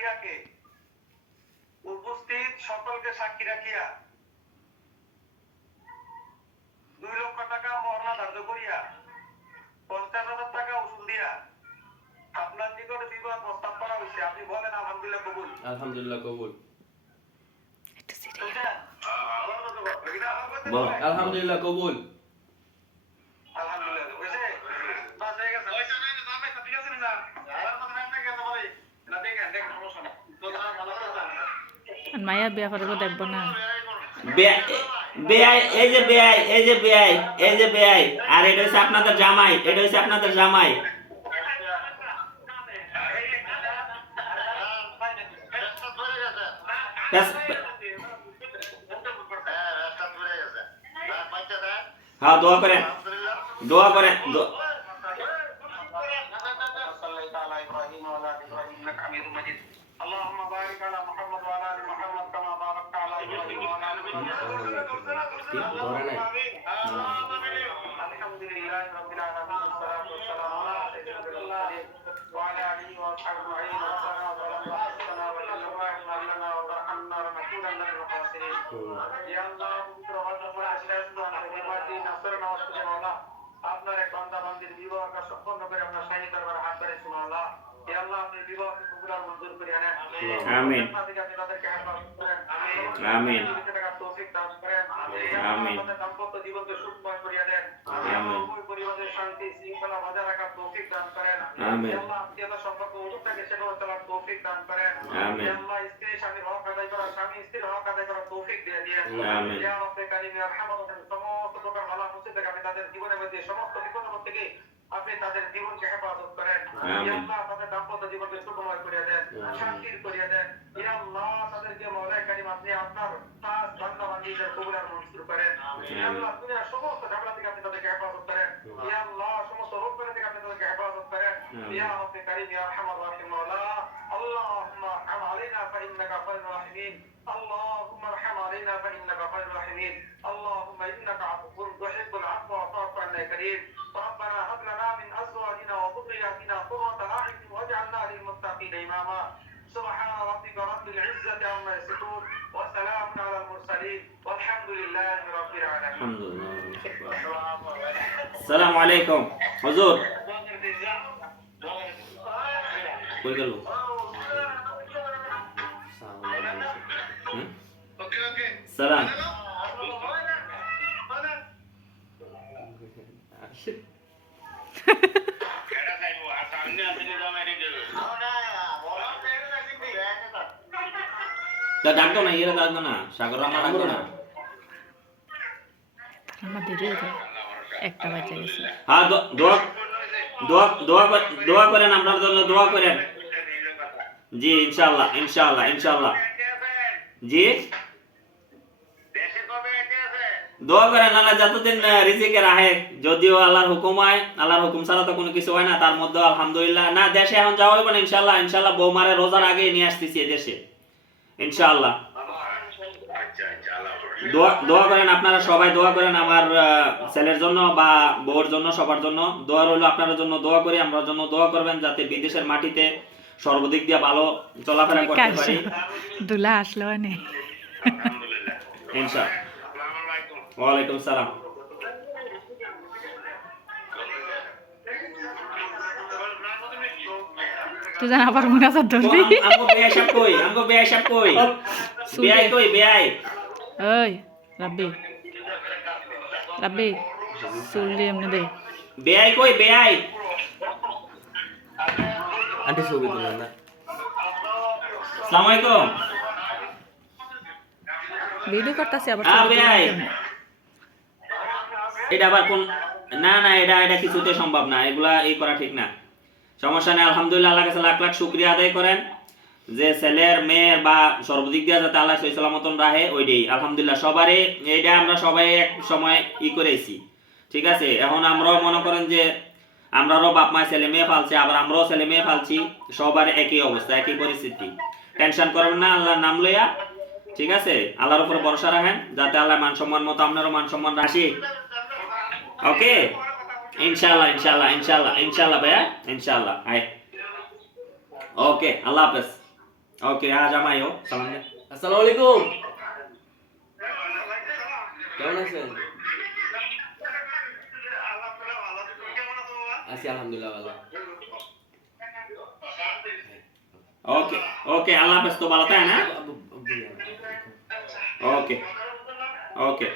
কারিয়াকে উপস্থিত সকলকে সাক্ষী রাখিয়া 2 লক্ষ টাকা মহরনা ধার্য করিয়া 50,000 টাকা উসুল দিয়া আপনার নিকট বিবাহ প্রস্তাব করা হয়েছে। আপনি বলেন আলহামদুলিল্লাহ কবুল। আলহামদুলিল্লাহ কবুল। বল আলহামদুলিল্লাহ কবুল। আলহামদুলিল্লাহ বুঝে বাস হয়ে গেছে। পয়সা নাই না দামে ঠিক আছে না আর কথা নাই না কেন বলে না দেখেন সমস্যা না তো তারা ভালো করে জানেন মায়া বিয়া করব দেখব না বেআই এই যে বেআই আর এটা হচ্ছে আপনাদের জামাই, হ্যাঁ দোয়া করেন اللهم بارك على محمد وعلى ال محمد كما باركت على ابراهيم وعلى ال ابراهيم الحمد لله رب العالمين والصلاه والسلام على سيدنا المرسلين وعلى اله واصحابه اجمعين والسلام عليكم ورحمه الله وبركاته يا الله আপনার এক বান্দা বান্দির বিবাহকে সম্পন্ন করে আপনার শাহী দরবারে হাত ধরে সুবহানাল্লাহ। হে আল্লাহ আপনি বিবাহকে কবুল আর মঞ্জুর করে নেন। আমিন। আপনি তাদেরকে হেফাজত করেন। আমিন। তৌফিক দান করেন। আমিন। আমাদের দাম্পত্য জীবনকে সুখময় করিয়া দেন। আমিন। পরিবারের শান্তি শৃঙ্খলা বজায় রাখার তৌফিক দান করেন। আমিন। আল্লাহ আত্মীয়তা সম্পর্ক উন্নতিকে সেবা করার তৌফিক দান করেন। আমিন। আল্লাহ স্ত্রী স্বামীর হক আদায় করা, স্বামী স্ত্রীর হক আদায় করার তৌফিক দিয়ে দেন। আমিন। ইয়া রাব্বে কারীম ইয়া আরহামার রাহিম সমস্ত প্রকার বালা মুসিবত থেকে আপনি তাদের জীবনের মধ্যে সমস্ত বিপদ থেকে আপনি তাদের জীবনকে হেফাজত করেন। ইয়া আল্লাহ তাদের দাম্পত্য জীবনকে সুখময় করিয়া দেন, শান্তির করিয়া দেন। ইয়া আল্লাহ তাদেরকে মাওলানা কারীম আপনি আপনার পাঁচ বান্দা বান্দীদের কবুল আর মঞ্জুর করেন। ইয়া আল্লাহ দুনিয়ার সমস্ত ঝামেলা থেকে আপনি তাদেরকে হেফাজত করেন। ইয়া আল্লাহ সমস্ত রোগ থেকে আপনি তাদেরকে হেফাজত করেন। ইয়া রাব্বে কারীম ইয়া আরহামার রাহিম মাওলা আল্লাহুম্মা আরহাম আলাইনা ফাইন্নাকা খায়রুর রাহিমিন اللهم ارحم علينا فإنك خير الراحمين اللهم إنك عفو تحب العفو فاعف عنا يا كريم ربنا هب لنا من أزواجنا وذرياتنا قرة أعين واجعلنا للمتقين إماما سبحان ربك رب العزة عما يصفون وسلام على المرسلين والحمد لله رب العالمين. الحمد لله. السلام عليكم حضور. কই গেল? সালাম। ডাক দাও না, ইয়ে ডাক দাও না, সাগর আমার ডাক দাও না। আমার দেরি হয়ে যায়, 1টা বাজে গেছে। হ্যাঁ দোয়া করেন, আপনার জন্য দোয়া করেন। জি ইনশাআল্লাহ জি দোয়া করেন আল্লাহ যতদিন রিজিকের আহে, যদিও আল্লাহর হুকুম হয়, আল্লাহর হুকুম ছাড়া তো কোনো কিছু হয় না, তার মধ্যে আলহামদুলিল্লাহ না দেশে এখন যাওয়া হবে না ইনশাআল্লাহ বৌমারে রোজার আগে নিয়ে আসতেছি দেশে ইনশাআল্লাহ। দোয়া করেন আপনারা সবাই, দোয়া করেন আমার ছেলের জন্য বা বউর জন্য, সবার জন্য দোয়া রইল। আপনাদের জন্য দোয়া করি, আমার জন্য দোয়া করবেন যাতে বিদেশের মাটিতে সর্বদিক দিয়ে ভালো চলাফেরা করতে পারি। দুলা আসলো না ইনশাআল্লাহ। ওয়ালাইকুম সালাম। তুই জানা আবার মুনাজাত ধরবি। আমগো বেয়াই কই বেয়াই ওই রাব্বি চুললি এমনি দে। বেয়াই কই বেয়াই আন্টি ছবি তুলেন না। আসসালামু আলাইকুম। ভিডিও করতেছি আবার বেয়াই এটা আবার কোন না এটা কিছুতে সম্ভব না, এগুলা এই করা ঠিক না। সমস্যা নেই, আলহামদুলিল্লাহ আল্লাহর কাছে লাখ লাখ শুকরিয়া আদায় করেন যে ছেলের মেয়ের বা সর্বদিক দিয়ে যাতে আল্লাহ সহি সালামতন রাখে, ওইটাই আলহামদুলিল্লাহ। সবারই এইটা আমরা সবাই এক সময় করেছি, ঠিক আছে। এখন আমরাও মনে করেন যে আমরাও বাপ মা ছেলে মেয়ে ফালছি, আবার আমরাও ছেলে মেয়ে ফালছি, সবার একই অবস্থা একই পরিস্থিতি। টেনশন করবেন না, আল্লাহর নাম লইয়া, ঠিক আছে। আল্লাহর উপর ভরসা রাখেন যাতে আল্লাহ মান সম্মান মতো আপনারও মান সম্মান রাখি। ওকে ইনশাআল্লাহ ভাইয়া ইনশাআল্লাহ। ওকে আল্লাহ হাফেজ। ওকে আজ আমায়ও সালাম দে আসসালামু আলাইকুম কেমন আছেন আছি আলহামদুলিল্লাহ ভালো ওকে ওকে আল্লাহ হাফেজ তো ভালো থাকে না আব্বু, আব্বু, আব্বু। ওকে ওকে